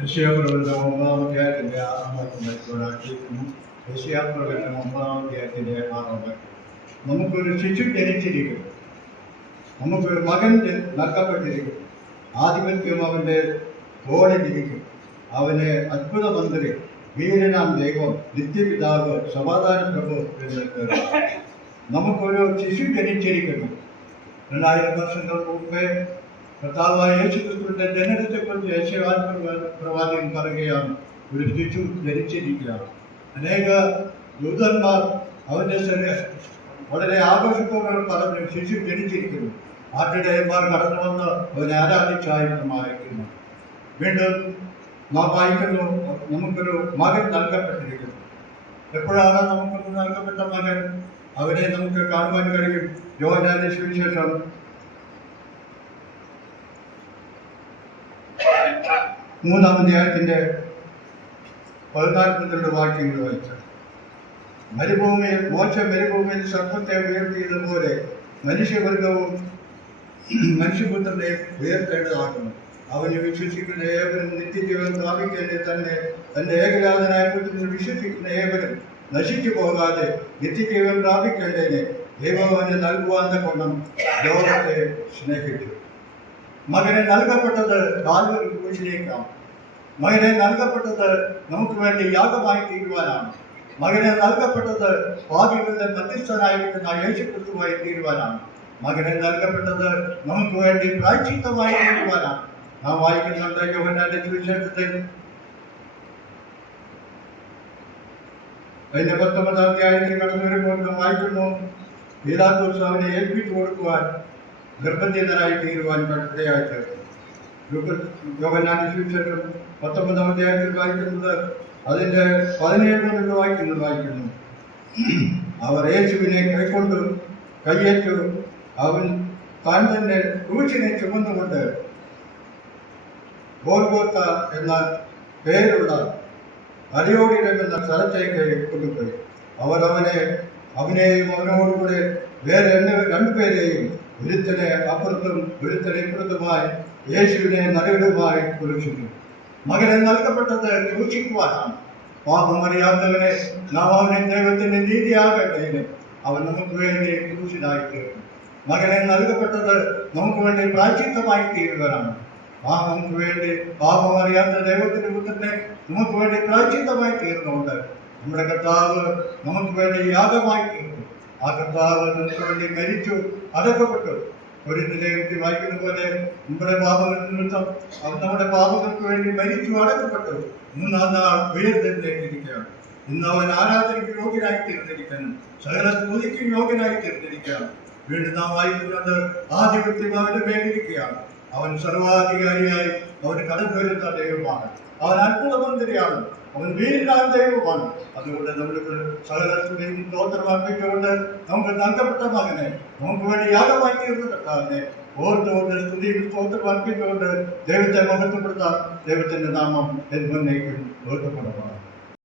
യശയാപ്രവചനം 9-ാം അധ്യായത്തിന്റെ 6-ാം വാക്യം വായിക്കുന്നു. യശയാപ്രവചനം 9-ാം അധ്യായത്തിന്റെ 6-ാം വാക്യം. നമുക്കൊരു ശിശു ജനിച്ചിരിക്കുന്നു, നമുക്കൊരു മകൻ നൽകപ്പെട്ടിരിക്കുന്നു, ആധിപത്യം അവന്റെ തോളിലിരിക്കും. അവന് അത്ഭുത മന്ത്രി, വീരനാം ദൈവം, നിത്യപിതാവ്, സമാധാന പ്രഭു എന്ന് കേൾക്കാം. നമുക്കൊരു ശിശു ജനിച്ചിരിക്കുന്നു. 2000 വർഷങ്ങൾക്ക് മുമ്പേ കർത്താവായ യേശുക്രിസ്തുവിന്റെ ജനനത്തെക്കുറിച്ച് യെശയ്യാ പ്രവാചകൻ പറയുകയാണ്, ഒരു ശിശു ജനിച്ചിരിക്കുകയാണ്. അനേക ദൂതന്മാർ അവന്റെ വളരെ ആഘോഷത്തോടെ പറഞ്ഞു, ശിശു ജനിച്ചിരിക്കുന്നു. ആട്ടിടയന്മാർ കടന്നു വന്ന് അവനെ ആരാധിച്ചായിരുന്നു വായിക്കുന്നു. വീണ്ടും നാം വായിക്കുന്നു, നമുക്കൊരു മകൻ നൽകപ്പെട്ടിരിക്കുന്നു. എപ്പോഴാണ് നമുക്കൊരു നൽകപ്പെട്ട മകൻ? അവനെ നമുക്ക് കാണുവാൻ കഴിയും. യോഹന്നാന്റെ സുവിശേഷം 3-ാം അധ്യായത്തിന്റെ 14 വാക്യങ്ങൾ വായിച്ചു. മോശ മരുഭൂമിയിൽ സർപ്പത്തെ ഉയർത്തിയതുപോലെ മനുഷ്യവർഗവും മനുഷ്യപുത്രനെ ഉയർത്തേണ്ടതാകുന്നു. അവന് വിശ്വസിക്കുന്ന ഏവരും നിത്യജീവൻ പ്രാപിക്കേണ്ടത് തന്നെ. തന്റെ ഏകജാതനായ പുത്രനെ വിശ്വസിക്കുന്ന ഏവരും നശിച്ചു പോകാതെ നിത്യജീവൻ പ്രാപിക്കേണ്ടതിന് ദൈവം അവന് നൽകുവാൻ കൊണ്ടും ലോകത്തെ സ്നേഹിച്ചു. മകനെ നൽകപ്പെട്ടത് കാൽവരി ക്രൂശിലേക്കാണ്. മകനെ നൽകപ്പെട്ടത് നമുക്ക് വേണ്ടി യാഗമായി തീരുവാനാണ്. മകനെ നൽകപ്പെട്ടത് പാപികളുടെ മധ്യസ്ഥനായിരിക്കുന്ന യേശുക്രിസ്തുവായി തീരുവാനാണ്. മകനെ നൽകപ്പെട്ടത് നമുക്ക് വേണ്ടി പ്രായശ്ചിത്തമായി തീരുവാനാണ്. നാം വായിക്കുന്നുണ്ട് യോഹന്നാന്റെ സുവിശേഷത്തിൽ അതിന്റെ 19-ാം അധ്യായത്തിൽ കടന്നു വരുമ്പോൾ നാം വായിക്കുന്നു, പീലാത്തോസ് അവനെ ഏൽപ്പിച്ചു കൊടുക്കുവാൻ നിർബന്ധിതനായി തീരുവാൻ ഇടയായിട്ട്. യോഹന്നാന്റെ സുവിശേഷം 19-ാം അധ്യായത്തിൽ വായിക്കുന്നത് അതിന്റെ 17 വായിക്കുന്നു. അവർ യേശുവിനെ കൈക്കൊണ്ടു കയ്യേറ്റു. അവൻ താൻ തന്നെ ക്രൂശിനെ ചുമന്നുകൊണ്ട് ഗോൽഗോത്ത എന്ന പേരുള്ള അരയോടിടം എന്ന സ്ഥലത്തേക്ക് കൊണ്ടുപോയി. അവർ അവനെയും അവനോടുകൂടെ വേറെ 2 പേരെയും, ഒരുത്തനെ അപ്പുറത്തും ഒരുത്തനെ ഇപ്പുറത്തുമായി, യേശുവിനെ നടുവിലുമായി കുരിശിച്ചു. മകനെ നൽകപ്പെട്ടത് ക്രൂശിക്കുവാനാണ്. പാപമറിയാത്തവനെ നാം അവനെ ദൈവത്തിന്റെ നീതിയാകട്ടെ അവൻ നമുക്ക് വേണ്ടി ക്രൂശിലായി തീർന്നു. മകനെ നൽകപ്പെട്ടത് നമുക്ക് വേണ്ടി പ്രായശ്ചിത്തമായി തീരുവാനാണ്. നമുക്ക് വേണ്ടി പാപമറിയാത്ത ദൈവത്തിന്റെ പുത്രനെ നമുക്ക് വേണ്ടി പ്രായശ്ചിത്തമായി തീർന്നുകൊണ്ട് നമ്മുടെ കർത്താവ് നമുക്ക് വേണ്ടി യാഗമായി തീർന്നു. ആ കർത്താവ് നമുക്ക് വേണ്ടി മരിച്ചു, അടക്കപ്പെട്ടു. ഒരു ലേഖനത്തിൽ വായിക്കുന്ന പോലെ നമ്മുടെ പാപങ്ങൾ നിമിത്തം അവൻ നമ്മുടെ പാപങ്ങൾക്ക് വേണ്ടി മരിച്ചു, അടക്കപ്പെട്ടു. 3-ാം നാൾ ഉയർത്തെഴുന്നേറ്റിരിക്കുകയാണ്. ഇന്ന് അവൻ ആരാധനയ്ക്ക് യോഗ്യനായി തീർന്നിരിക്കുന്നു, സകല സ്തുതിക്ക് യോഗ്യനായി തീർന്നിരിക്കുകയാണ്. വീണ്ടും നാം വായിക്കുന്നത് ആധിപത്യം അവന്റെ മേലിരിക്കുകയാണ്. അവൻ സർവാധികാരിയായി അവന് കടന്നു വരുന്ന ദൈവമാണ്. അവൻ അത്ഭുത മന്ത്രിയാണ്. അവൻ വീരനായ ദൈവമാണ്. അതുകൊണ്ട് നമ്മൾ സകല സ്തുതിയും സ്തോത്രം അർപ്പിച്ചുകൊണ്ട് നമുക്ക് നൽകപ്പെട്ട മകനെ നമുക്ക് വേണ്ടി യാഗമായി തീർന്നിട്ടാണ് ഓർത്തുകൊണ്ട് സ്തുതിയും സ്തോത്രം അർപ്പിച്ചുകൊണ്ട് ദൈവത്തെ മഹത്വപ്പെടുത്താൻ ദൈവത്തിന്റെ നാമം എന്നേക്കും ഓർക്കപ്പെടണം.